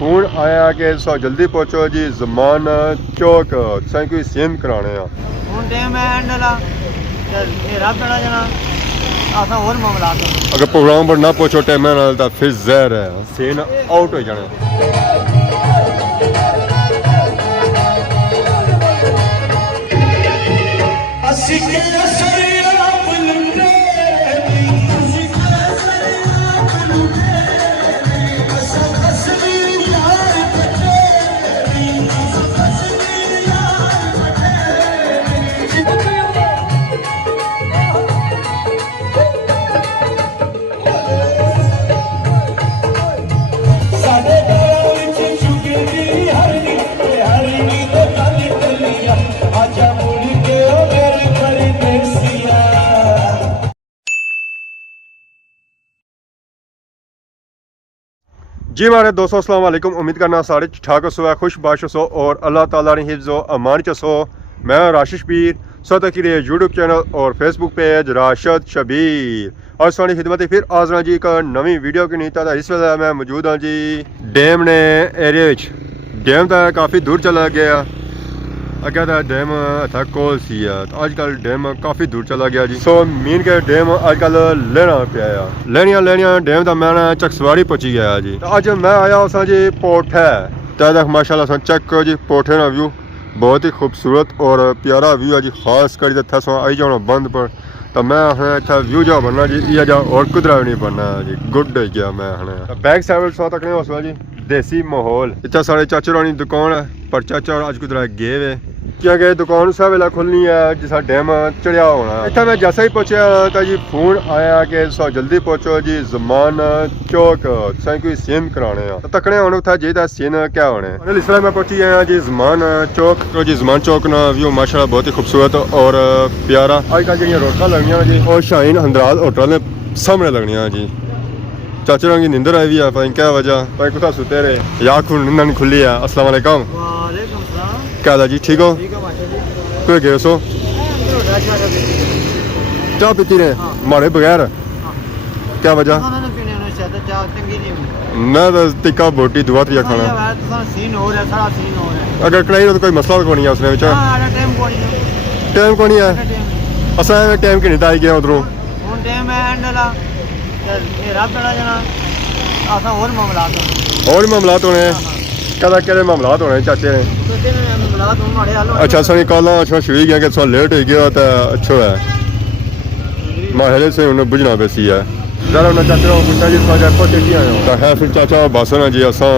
Phone आया कि सो जल्दी पहुंचो जी ज़मान चौक तुसें कोई सेम कराने आ हुन टाइम है एंड वाला ते मेरा पेड़ा जना असा और मामला अगर प्रोग्राम पर ना पहुंचो टाइम नाल तो फिर जहर है सेन आउट हो जाना। जी हमारे दोस्तों अस्सलाम वालेकुम। उम्मीद करना सारे ठाक सो खुश बाश सो और अल्लाह ताला ने हिफ्ज़ो अमान चसो। मैं राशिश पीर सो तक यूट्यूब चैनल और फेसबुक पेज राशिद शबीर और सोनी खिदमत फिर आजरा जी का नवी वीडियो की नीता था। इस वेले मैं मौजूद हाँ जी डैम ने एरिया डैम तो काफ़ी दूर चला गया अगर तो डैम इतना कोल सी है तो अजकल डैम काफ़ी दूर चला गया जी। सो मीन के डैम अजकल लेना पिया लेनिया डैम का मैं चकसवाड़ी पहुंची गया जी। तो अज मैं आया उस जी पोठे तो माशाल्लाह चेक करो जी पोठे ना व्यू बहुत ही खूबसूरत और प्यारा व्यू है जी। खास कर इतना सो आई जाना बंद पर तो मैं इतना व्यू जा बनना जी ये जा और कुदरा भी नहीं बनना जी। गुड हो गया मैं बैक साइड सो तक नहीं हो जी देसी माहौल इतना साढ़े चाचा रानी दुकान है पर चाचा अज कुदरा गए वे क्योंकि दुकान उस वेला खुलनी है जिस डैम चढ़िया होना। इतना मैं जैसा ही पहुंचा तो जी फोन आया कि सो जल्दी पहुंचो जी ज़मान चौक तुसें कोई सेम कराने तो तकने होने उठा जी सीन क्या होने इसलिए मैं पहुंची आया जी ज़मान चौक। तो जी ज़मान चौक ना व्यू माशाल्लाह बहुत ही खूबसूरत और प्यारा अजकल जी रोडा लगनिया जी और शाहीन अंदराल होटल ने सामने लगनिया जी। चाचा की नींदर आई हुई है पता क्या वजह भाई कुछ सुते रहे या नींद नहीं खुली है। अस्सलाम वालेकुम क्या हाल है जी ठीक हो कोई गए सो चाह पीती ने मारे बगैर क्या वजह मैं तो टिक्का बोटी दुआ त्रिया खाना अगर कढ़ाई तो कोई मसला को नहीं है उसने टाइम को नहीं है असा टाइम कि नहीं आई गया उधरों और मामलात होने क्या मामलात होने चाचे ने अच्छा सही कल अच्छा शुरू गया कि लेट हो गया तो अच्छा है माहले से उन्हें बुझना बेसी है जरा उन्हें चाचा को पूछा जी तो है फिर चाचा बस ना जी असा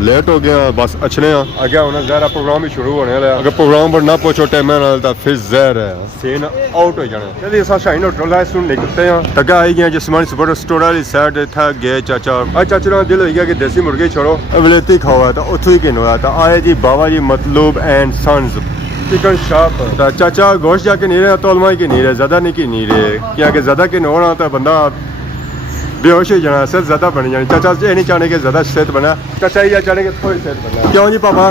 लेट हो गया बस अच्छे अगे उन्हें जहरा प्रोग्राम भी शुरू होने वाला अगर प्रोग्राम पर ना पहुंचो टाइम तो फिर जहर है सीन आउट हो जाना। यदि असा शाहीन होटल है सुन निकलते हैं तक आई गए जिसमान सुपर स्टोर वाली साइड था गए चाचा आज चाचा का दिल हो गया कि देसी मुर्गे छोड़ो अवलेती खाओ तो उतो ही किन होया तो आए जी बाबा जी मतलूब एंड सन्स चिकन शॉप। तो चाचा गोश्त जाके नहीं रहे तो अलमाई की नहीं रहे ज्यादा नहीं की नहीं रहे क्योंकि ज्यादा कि होना तो बंदा बेहोश हो जाना सेहत ज्यादा बन जानी। चाचा ये नहीं चाहने कि ज्यादा सेहत बना चाचा ये चाहने कि थोड़ी सेहत बना क्यों जी पापा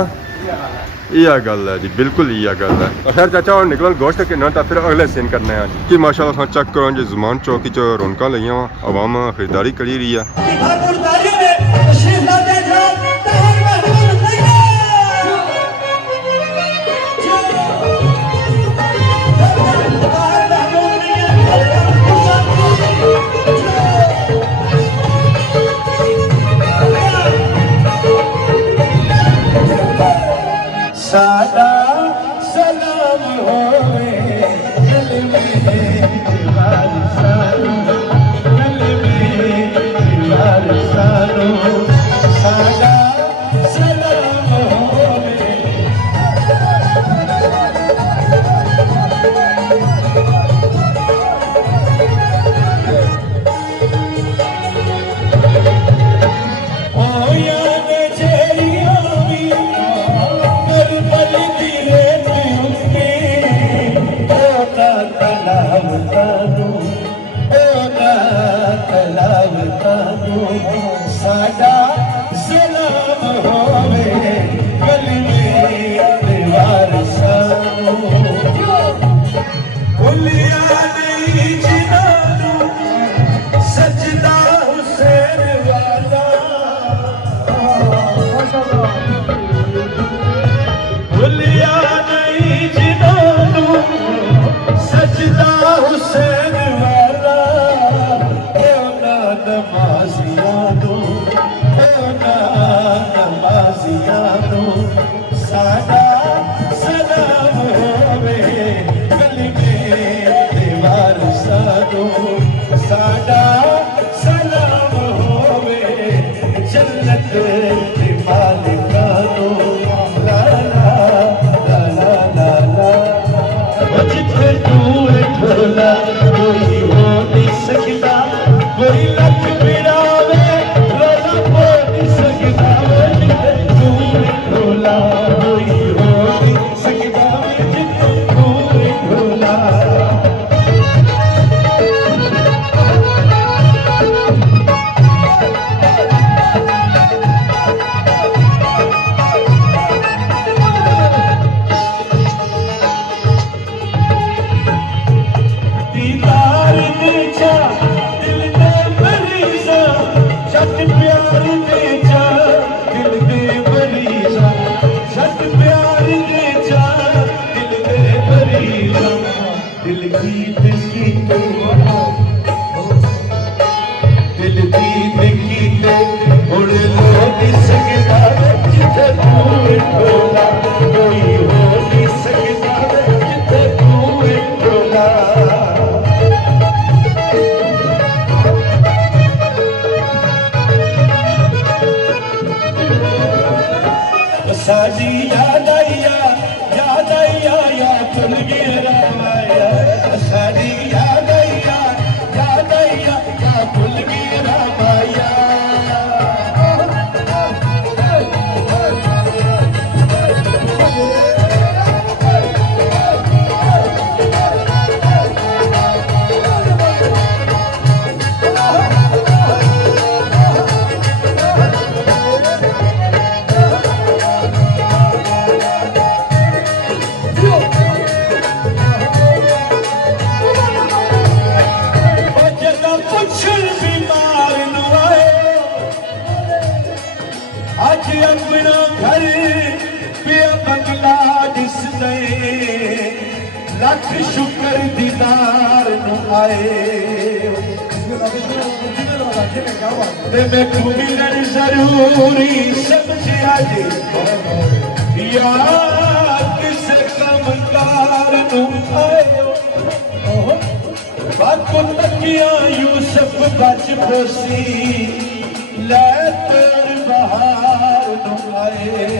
यह गल है जी बिल्कुल यह गल है। खैर चाचा और निकल गोश्त के ना तो फिर अगले सीन करने हैं कि माशाल्लाह चेक करो जी ज़मान चौकी च रौनक लईया आवाम खरीदारी करी रही है। भुलिया नहीं जिन्होंने सजदा हुसैन वाला ना नमाजिया दो ना नमाजिया दो सादा सलाम होवे कलमे दीवार सादो सादा सलाम होवे जन्नत के मालिका दो ला ला ला ला ला ला जिथे तू ढोला कोई हो नहीं सकता कोई लख पिरावे रोला हो नहीं सकता जिथे तू ढोला कोई हो नहीं सकता जिथे तू ढोला दीदार दे जा दिल दे मरीज़ा सच प्यार दे जा दिल दे मरीज़ा सच प्यार दे जा दिल दे मरीज़ा दिल की तो दिल की ते हुण लोग सकदा जिथे तू ढोला कोई हो नहीं सकदा जिथे तू ढोला साजी याद आइया या भुल गया माया साजी याद आइया या भुल गया माया अज अपना घर पिया बंगला दिसदे लख शुक्र दीदार नु आए ते मैं मिलन जरूरी समझिया जी या किस कमकार नु आए बाको तकिया यूसुफ बच बसी ले तेर बहार नु आए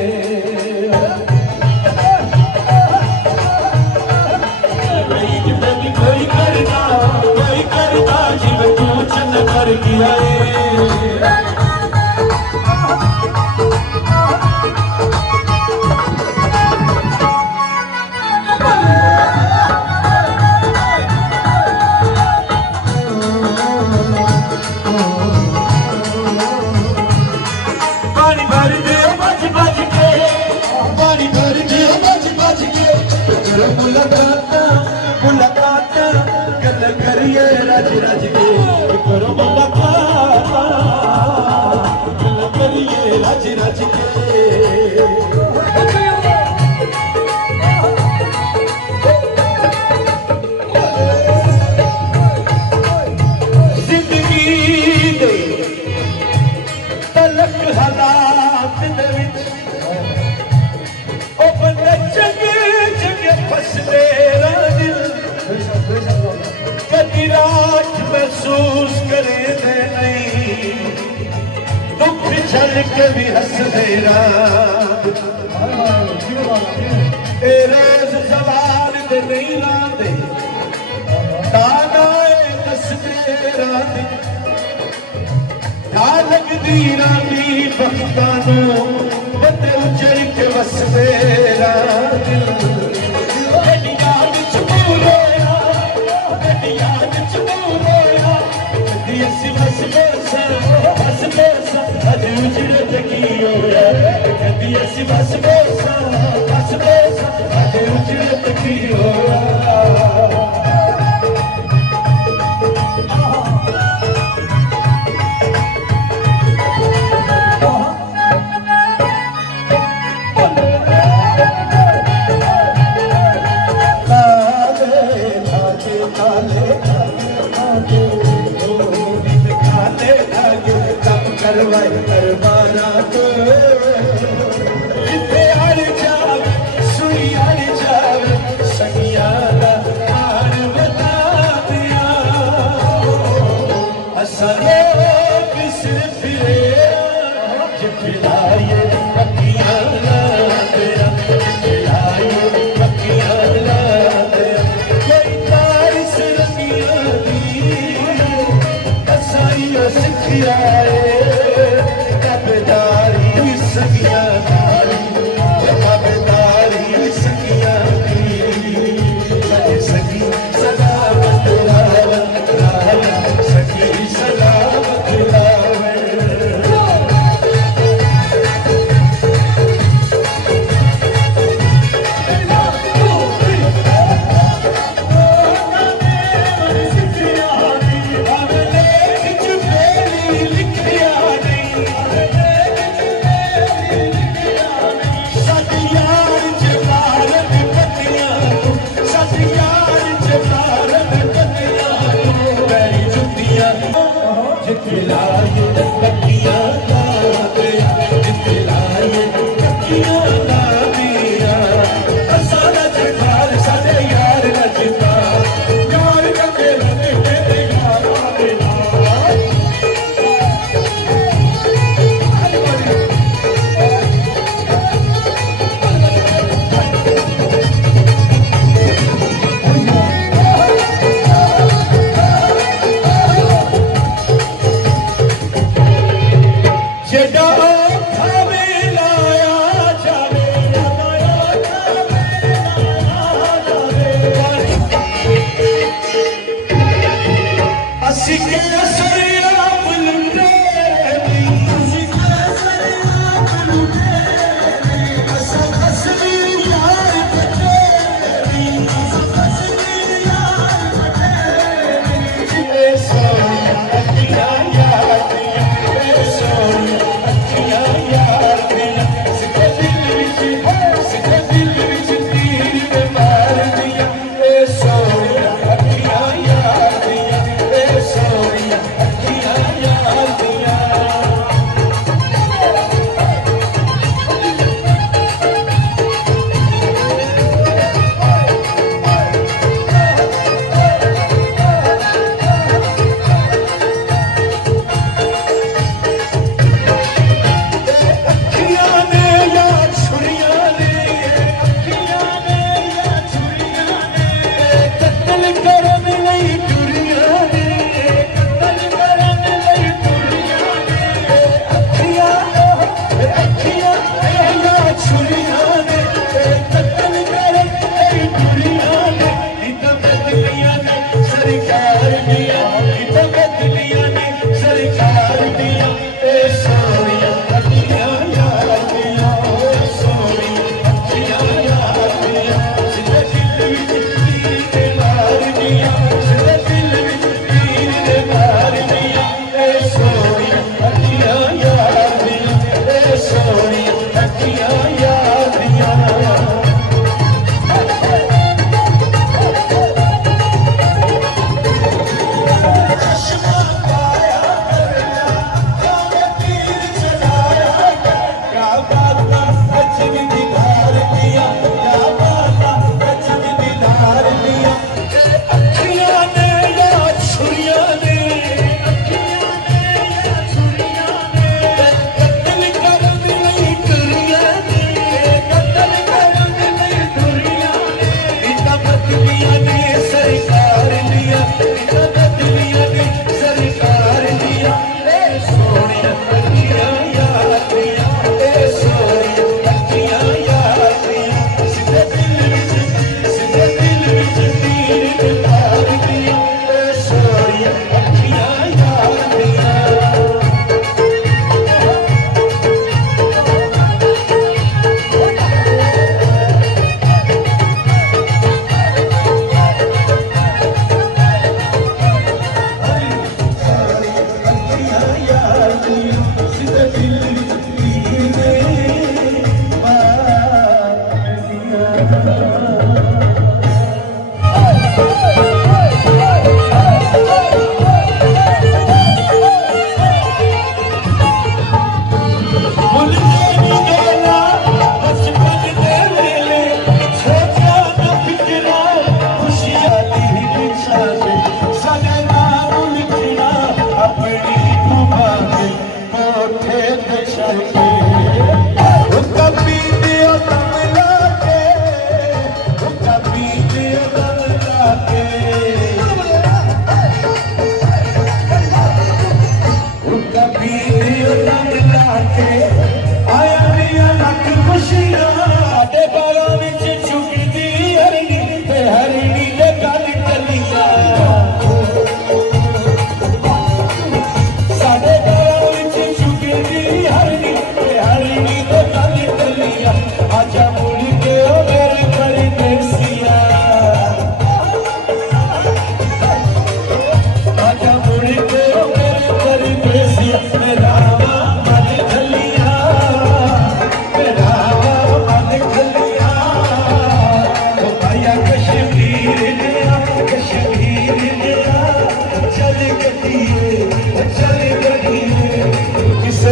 कोई करदा जिवे तू चन कर गया पानी भर दे बच बच के पानी भर दे बच बच के मुलाकात गल करिए रज रज के करो मुलाकात गल करिए रज रज के जिंदगी दे तलक हालात दे विच ओ बंदा जगे जगे फसदे दिल कदी रात महसूस करे दे नहीं दुख झल के भी हंसदे रात रोज जवान दे नहीं लाते ताना दसदे रात ना लगदी रानी बख्तां नूं बंदे उजड़ के वसदे रात गड्डियां विच मूलोया गड्डियां विच मूलोया असी बस बोसा अज उजड़ की होया कदी असी बस बोसा अज उजड़ की होया लाए पक्कियां ला तेरा लाए पक्कियां ला तेरा कोई तार सरंगियां दी असाइयो सिखियाए कबदारी सगियां तारी कबदारी सगियां दी सगी सलामत रावत रावत सगी सलामत रावत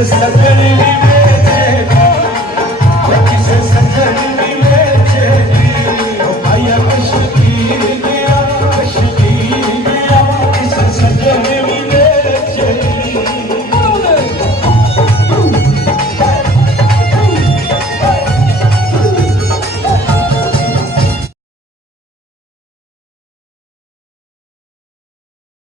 सकने